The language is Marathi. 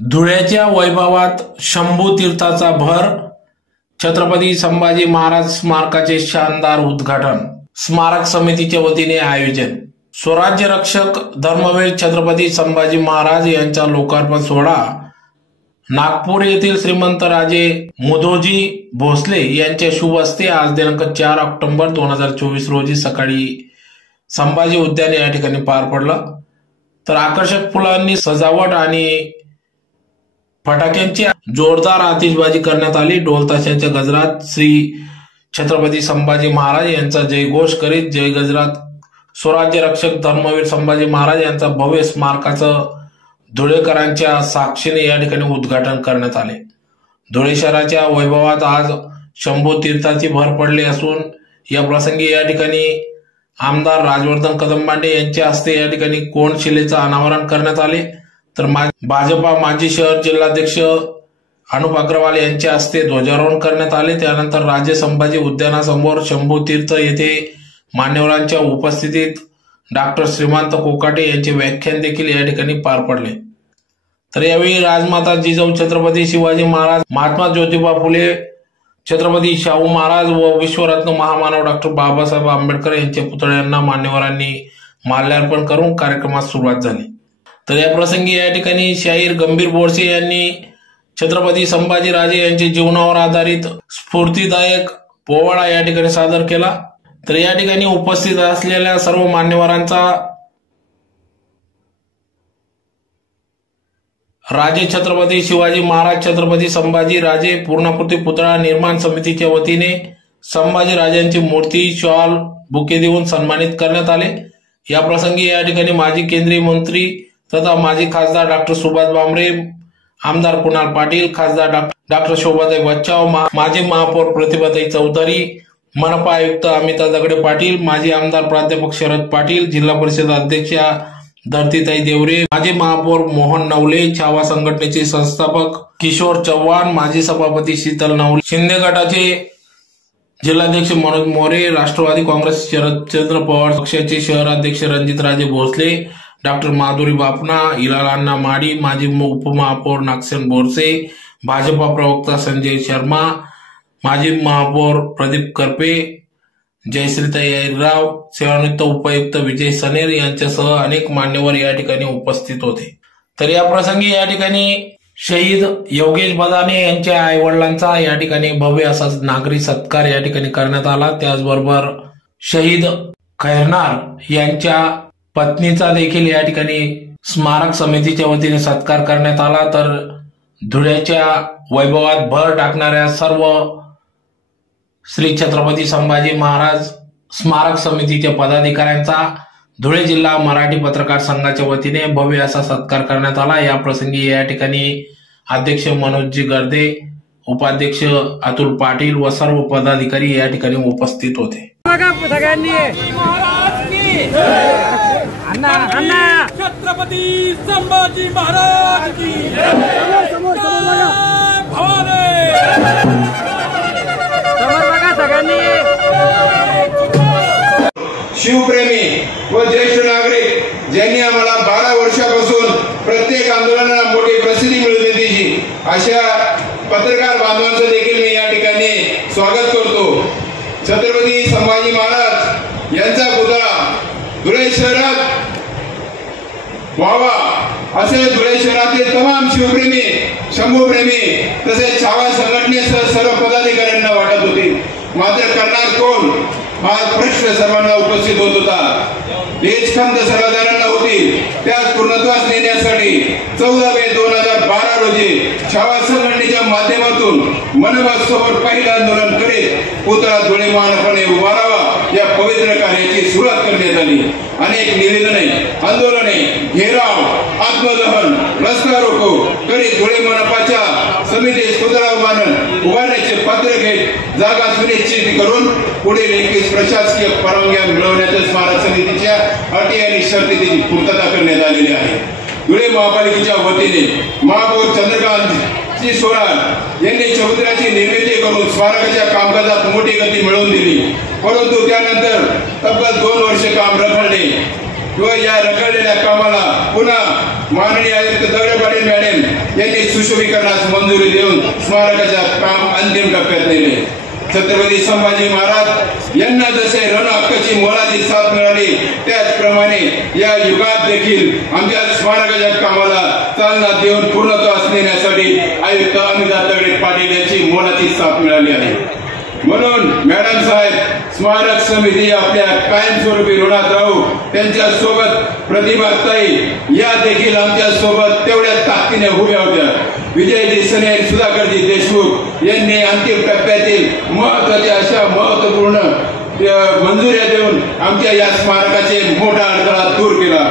धुळ्याच्या वैभवात शंभू तीर्थाचा भर, छत्रपती संभाजी महाराज स्मारकाचे शानदार उद्घाटन, स्मारक समितीच्या वतीने आयोजन। स्वराज्य रक्षक धर्मवीर छत्रपती संभाजी महाराज यांचा लोकार्पण सोहळा नागपूर येथील श्रीमंत राजे मुधोजी भोसले यांच्या शुभ हस्ते आज दिनांक 4 ऑक्टोबर 2024 रोजी सकाळी संभाजी उद्यान या ठिकाणी पार पडला। तर आकर्षक फुलांनी सजावट आणि फटाक्यांची जोरदार आतिषबाजी करण्यात आली। ढोल ताशांच्या गजरात श्री छत्रपती संभाजी महाराज यांचा जयघोष करीत जय गजरात स्वराज्य रक्षक धर्मवीर संभाजी महाराज यांचा भव्य स्मारकाचं धुळेकरांच्या साक्षीने या ठिकाणी उद्घाटन करण्यात आले। धुळे शहराच्या वैभवात आज शंभू तीर्थाची भर पडली असून या प्रसंगी या ठिकाणी आमदार राजवर्धन कदमबांडे यांच्या हस्ते या ठिकाणी कोनशिलेचं अनावरण करण्यात आले। तर भाजपा माजी शहर जिल्हाध्यक्ष अनुप अग्रवाल यांच्या हस्ते ध्वजारोहण करण्यात आले। त्यानंतर राजे संभाजी उद्यानासमोर शंभू तीर्थ येथे मान्यवरांच्या उपस्थितीत डॉक्टर श्रीमंत कोकाटे यांचे व्याख्यान देखील या ठिकाणी पार पडले। तर यावेळी राजमाता जिजाऊ छत्रपती शिवाजी महाराज, महात्मा ज्योतिबा फुले, छत्रपती शाहू महाराज व विश्वरत्न महामानव डॉक्टर बाबासाहेब आंबेडकर यांच्या पुतळ्यांना मान्यवरांनी माल्यार्पण करून कार्यक्रमास सुरुवात झाली। तर या प्रसंगी या ठिकाणी शाहीर गंभीर बोरसे यांनी छत्रपती संभाजी राजे यांच्या जीवनावर आधारित स्फूर्तिदायक पोवाडा या ठिकाणी सादर केला। तर या ठिकाणी उपस्थित असलेल्या सर्व मान्यवरांचा राजे छत्रपती शिवाजी महाराज छत्रपती संभाजी राजे पूर्णाकृती पुतळा निर्माण समितीच्या वतीने संभाजी राजांची मूर्ती, शॉल, बुके देऊन सन्मानित करण्यात आले। या प्रसंगी या ठिकाणी माजी केंद्रीय मंत्री तथा माजी खासदार डॉक्टर सुभाष भामरे, आमदार कुणाल पाटील, खासदार डॉक्टर शोभाताई बच्चाव, माजी महापौर प्रतिभाताई चौधरी, मनपा आयुक्त अमिता दगडे पाटील, माजी आमदार प्राध्यापक शरद पाटील, जिल्हा परिषद अध्यक्षा धरतीताई देवरे, माजी महापौर मोहन नवले, छावा संघटनेचे संस्थापक किशोर चव्हाण, माजी सभापती शीतल नवले, शिंदे गटाचे जिल्हाध्यक्ष मनोज मोरे, राष्ट्रवादी काँग्रेस शरदचंद्र पवार पक्षाचे शहराध्यक्ष रणजितराजे भोसले, डॉक्टर माधुरी बापना, इलाल अण्णा माडी, माजी उपमहापौर नागसेन बोरसे, भाजपा प्रवक्ता संजय शर्मा, माजी महापौर प्रदीप करपे, जयश्रीताई अहिरराव, सेवानिवृत्त उपायुक्त विजय सनेर यांच्यासह अनेक मान्यवर या ठिकाणी उपस्थित होते। तर या प्रसंगी या ठिकाणी शहीद योगेश बदाने यांच्या आईवडिलांचा या ठिकाणी भव्य असा नागरी सत्कार या ठिकाणी करण्यात आला। त्याचबरोबर शहीद खैरनार यांच्या पत्नीचा देखील या ठिकाणी स्मारक समितीच्या वतीने सत्कार करण्यात आला। तर धुळ्याच्या वैभवात भर टाकणाऱ्या सर्व श्री छत्रपती संभाजी महाराज स्मारक समितीच्या पदाधिकाऱ्यांचा धुळे जिल्हा मराठी पत्रकार संघाच्या वतीने भव्य असा सत्कार करण्यात आला। या प्रसंगी या ठिकाणी अध्यक्ष मनोजजी गर्दे, उपाध्यक्ष अतुल पाटील व सर्व पदाधिकारी या ठिकाणी उपस्थित होते। छत्रपती संभाजी महाराज की शिवप्रेमी व ज्येष्ठ नागरिक ज्यांनी आम्हाला 12 वर्षापासून प्रत्येक आंदोलनाला मोठी प्रसिद्धी मिळवून दिली अशा पत्रकार बांधवांचं देखील मी या ठिकाणी स्वागत करतो। छत्रपती संभाजी महाराज यांचा पुतळा धुळे शहरात व्हावा असे धुळे शहरातील तमाम शिवप्रेमी, शंभूप्रेमी तसेच छावा संघटनेसह सर्व पदाधिकाऱ्यांना वाटत होते। मात्र करणार कोण हा प्रश्न सर्वांना उपस्थित होत होता। हेच खंत सर्वसाधारांना होती। त्यास पूर्णत्वास नेण्यासाठी 14 मे 2012 रोजी छावा संघटनेच्या माध्यमातून मनोभावासमोर पहिलं आंदोलन करीत पुतळा धुळे महानगरपणे उभारावा या पवित्र कार्याची सुरुवात करण्यात आली। अनेक निवेदने, आंदोलने, घेराव, आत्मदहन, रस्ता रोको करीत धुळे मनपाच्या समितीस पुतळा उभारण्याचे पत्र घेत जागा सुनिश्चित करून पुढील 21 प्रशासकीय परवानग्या मिळवण्याच्या स्मारक समितीच्या अटी आणि शर्तीची पूर्तता करण्यात आलेली आहे। धुळे महापालिकेच्या वतीने महापौर चंद्रकांत सोराल यांनी चौधराची निर्मिती करून स्मारकाच्या कामकाजात मोठी गती मिळवून दिली। परंतु त्यानंतर तब्बल 2 वर्ष काम रखडले व या रखडलेल्या कामाला पुन्हा माननीय आयुक्त दगडे पाटील मॅडम यांनी सुशोभीकरणास मंजुरी देऊन स्मारकाचे काम अंतिम टप्प्यात नेले. छत्रपती संभाजी महाराज यांना जसे रण हक्काची मोलाची साथ मिळाली त्याचप्रमाणे या युगात देखील आमच्या स्मारकाच्या कामाला चालना देऊन पूर्णत्वास नेण्यासाठी आयुक्त अमिताभ दगडे पाटील यांची मोलाची साथ मिळाली आहे. म्हणून मॅडम साहेब स्मारक समिती आपल्या कायमस्वरूपी ऋणात राहू. त्यांच्या सोबत प्रतिभाताई या देखील आमच्या सोबत तेवढ्या ताकदीने उभ्या होत्या. विजयजी सने, सुधाकरजी देशमुख यांनी अंतिम टप्प्यातील महत्वाच्या अशा महत्वपूर्ण मंजुऱ्या देऊन आमच्या या स्मारकाचे मोठा अडथळा दूर केला.